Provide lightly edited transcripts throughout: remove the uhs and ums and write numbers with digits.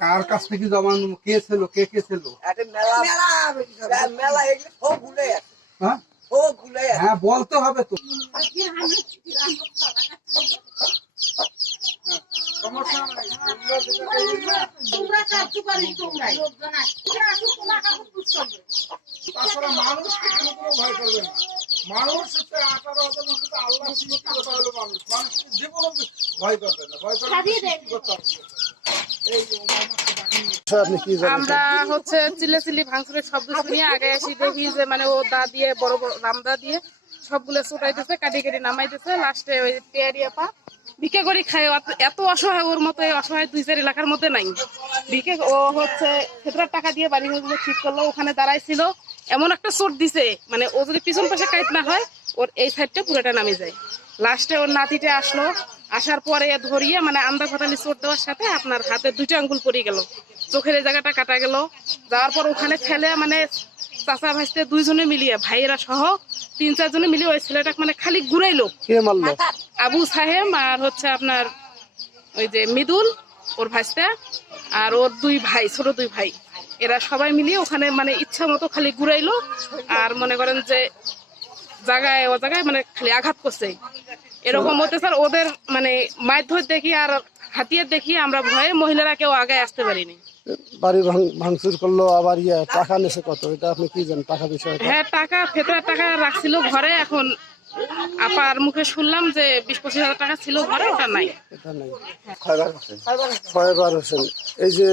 কার কাছ থেকে জমানো, কে ছিল, কে ছিল? হ্যাঁ, বলতে হবে তো। তাছাড়া মানুষ ভয় করবে না। মানুষ 18,000 আল্লাহ মানুষ জীবন ভয় করবে না। ভয় করবে আমরা হচ্ছে চিল্লাচিল্লি ভাঙচুরের শব্দ শুনিয়ে আগে এসে দেখি যে মানে ও দা দিয়ে বড় বড় রামদা দিয়ে সবগুলো ছোটাইতেছে, কাটি কাটি নামাইতেছে। লাস্টে ওই পেয়ারিয়া পা ভিক্ষে করে খায়। এত অসহায়, ওর মতো অসহায় 2-4 এলাকার মধ্যে নাই। ভিক্ষে ও হচ্ছে ক্ষেত্রের টাকা দিয়ে বাড়ি ঘরগুলো ঠিক করলো, ওখানে দাঁড়াইছিল। এমন একটা চোট দিছে মানে ও যদি পিছন পাশে কাইট না হয় ওর এই সাইডটা পুরোটা নামে যায়। লাস্টে ওর নাতিটা আসলো, আসার পরে ধরিয়ে মানে আন্দা ফাতালি চোট দেওয়ার সাথে আপনার হাতে 2টা আঙ্গুল পড়ে গেল, চোখের এই জায়গাটা কাটা গেল। যাওয়ার পর ওখানে ফেলে মানে চাচা ভাইতে 2 জনে মিলিয়ে, ভাইয়েরা সহ 3-4 জনে মিলিয়ে ওই ছেলেটাকে মানে খালি ঘুরাইলো। আবু সাহেব আর হচ্ছে আপনার ওই যে মৃদুল ওর ভাইটা আর ওর 2 ভাই, ছোট 2 ভাই, এরা সবাই মিলিয়ে ওখানে মানে ইচ্ছা মতো খালি ঘুরাইলো। আর মনে করেন যে জায়গায় ও জায়গায় মানে খালি আঘাত করছে। এরকম হতে স্যার ওদের মানে মাইর ধর দেখি আর হাতিয়ার দেখি আমরা ভয়ে মহিলারা কেউ আগে আসতে পারিনি। বাড়ি ভাঙচুর করলো, আবার টাকা নেছে কত, এটা আপনি কি জানেন টাকা বিষয়? হ্যাঁ, টাকা ফেতরার টাকা রাখছিল ঘরে। এখন আপার মুখে শুনলাম যে 20-25 হাজার টাকা ছিল ঘরে, ওটা নাই। কয়বার হোসেন এই যে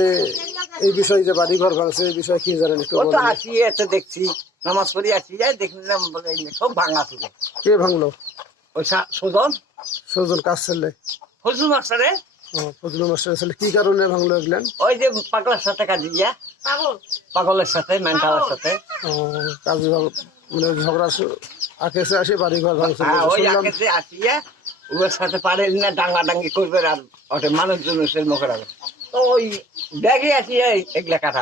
এই বিষয়ে যে বাড়ি ঘর ভাঙছে এই বিষয়ে কি জানেন একটু? আসি এতে দেখছি, নামাজ পড়ি আসি যাই দেখলাম সব ভাঙা ছিল। কে ভাঙলো? ওই সুজন। সুজন কাজ ছেলে? ফজলুল মাস্টারে। ফজলুল মাস্টারের ছেলে। কি কারণে ভাঙলো এগুলেন? ওই যে পাগলের সাথে কাজে গিয়া, পাগলের সাথে মেন্টালের সাথে কাজে মানে ঝগড়া আকেছে আসি বাড়ি ঘর ভাঙছে। ওই আকেছে আসিয়া ওর সাথে পারেন না, ডাঙ্গা ডাঙ্গি করবে আর ওটা মানুষজন মুখের আগে। তো ওই ব্যাগে আসিয়া এগুলা কাটা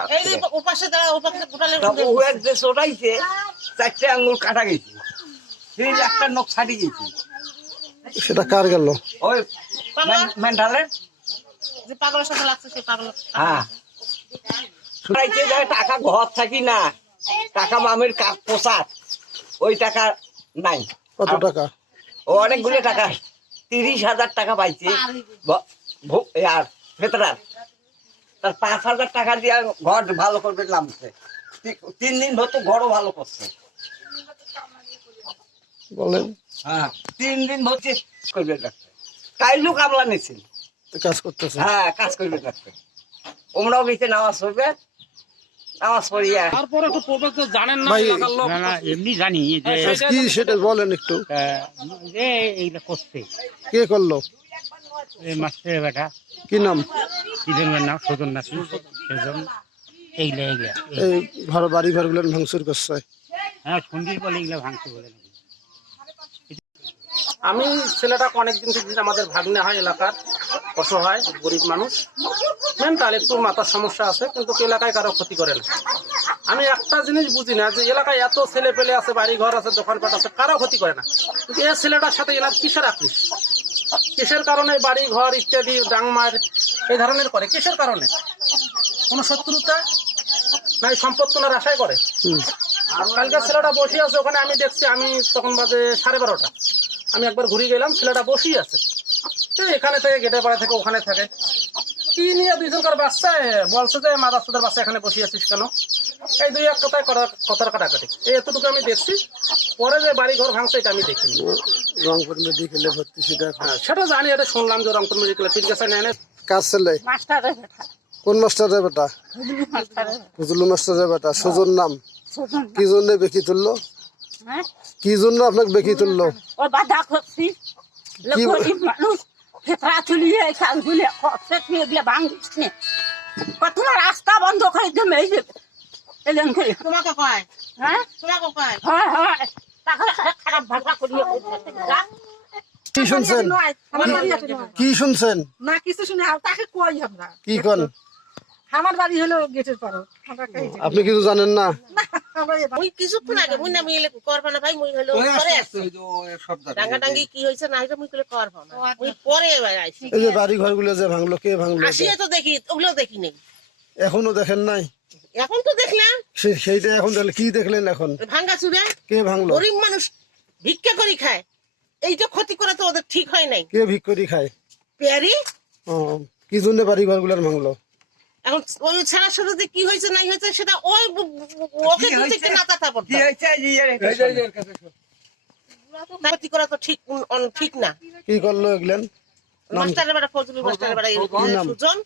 যে চোটাইছে 4টে আঙ্গুল কাটা গেছে, সেই একটা নখ ছাড়ি গেছে। সেটা কার গেল? ওই মেন্টালের যে পাগলের সাথে লাগছে সেই পাগল। হ্যাঁ, শুনাইছে যে টাকা ঘর থাকি না, টাকা মামের পোশাক, ওই টাকা নাই। কত টাকা? ও অনেকগুলো টাকা, 30,000 টাকা পাইছে আর ভেতরার। তার 5,000 টাকা দিয়ে ঘর ভালো করবে নামছে। 3 দিন হতো ঘরও ভালো করছে। বলেন। হ্যাঁ, 3 দিন হচ্ছে করবে রাখছে। কাইলু কামলা নিছিল, কাজ করতেছে। হ্যাঁ, কাজ করবে রাখছে। ওমরাও গেছে নামাজ পড়বে, নামাজ পড়িয়া তারপরে তো প্রবেশ তো জানেন না, এলাকার লোক না এমনি জানি যে কি সেটা বলেন একটু। যে এইটা করছে কে করলো? এই মাস্টারের বেটা, কি নাম? কি জনের নাম সুজন নাকি, সেজন এইগুলা এইগুলা এই ঘর বাড়ি ঘর গুলো ভাঙচুর করছে। হ্যাঁ, সন্ধির বলে এইগুলা ভাঙতে বলে নাকি। আমি ছেলেটাকে অনেকদিন থেকে আমাদের ভাগ্নে হয়, এলাকার অসহায় গরিব মানুষ, মেন্টাল একটু মাথার সমস্যা আছে, কিন্তু এলাকায় কারো ক্ষতি করে না। আমি একটা জিনিস বুঝি না যে এলাকায় এত ছেলে পেলে আছে, বাড়ি ঘর আছে, দোকানপাট আছে, কারো ক্ষতি করে না, কিন্তু এই ছেলেটার সাথে এলার কিসের আকৃষ, কিসের কারণে বাড়ি ঘর ইত্যাদি ডাংমার এই ধরনের করে, কিসের কারণে? কোনো শত্রুতা নাই, সম্পদ তোলার আশায় করে। কালকে ছেলেটা বসে আছে ওখানে, আমি দেখছি, আমি তখন বাজে 12:30, আমি একবার ঘুরে গেলাম, ছেলেটা বসেই আছে। এখানে থেকে গেটে পাড়া থেকে ওখানে থাকে, কি নিয়ে 2জনকার বাচ্চা বলছে যে মাদারদের বাচ্চা এখানে বসে আছিস কেন, এই 2-1 কথায় কথার কাটাকাটি, এতটুকু আমি দেখছি। পরে যে বাড়ি ঘর ভাঙছে এটা আমি দেখিনি। রংপুর মেডিকেলে ভর্তি সেটা? হ্যাঁ, সেটা জানি, এটা শুনলাম যে রংপুর মেডিকেলে চিকিৎসা নেয়। কাজ ছেলে? কোন মাস্টারের বেটা? ফজলুল মাস্টারের বেটা। সুজন নাম? কি জন্য বেকি তুললো? কি জন্য আপনাকে বেকি তুললো? বাধা করছি মানুষ চলিয়ে ভাঙছে, কত রাস্তা বন্ধ করে দেবে। তোমাকে কয়? হ্যাঁ, তোমাকে কয়? হয় হয়, খারাপ ভাষা করিয়ে কি শুনছেন? কি শুনছেন? না কিছু শুনে তাকে কই আমরা কি কোন? আমার বাড়ি হলো গেটের পারো আমরা খাইছি আপনি কিছু জানেন না? মুই কিছুক্ষণ আগে মুই না মিলে করবা না ভাই মুই হলো ওই পরে আসছে ওই যে ওই সর্দার। ডাঙ্গাডাঙ্গি কি হয়েছে না হয়েছে মুই কইলে করবা না মুই পরে আইছি এই যে বাড়ি ঘরগুলো যে ভাঙলো, কে ভাঙলো এটা? আসিয়ে তো দেখি ওগুলো দেখি নেই এখনো দেখেন নাই? এখন তো দেখলাম সেইটা এখন দেখলে কি দেখলেন এখন? ভাঙ্গা চুরে কে ভাঙলো? গরিব মানুষ ভিক্ষা করে খায়, এইটা ক্ষতি করা তো ওদের ঠিক হয় নাই। কে ভিক করি খায়? পেয়ারি ও, কি জন্য বাড়ি ঘরগুলোর ভাঙলো? এখন ওই ছাড়া সাথে কি হয়েছে নাই হয়েছে সেটা ওই ওকে বুঝতে না তা পড়তো এই যে এর কাছে শোন। ক্ষতি করা তো ঠিক ঠিক না। কি করলো এগুলেন? মাস্টারের বেটা ফজলুল মাস্টারের বেটা নাম? সুজন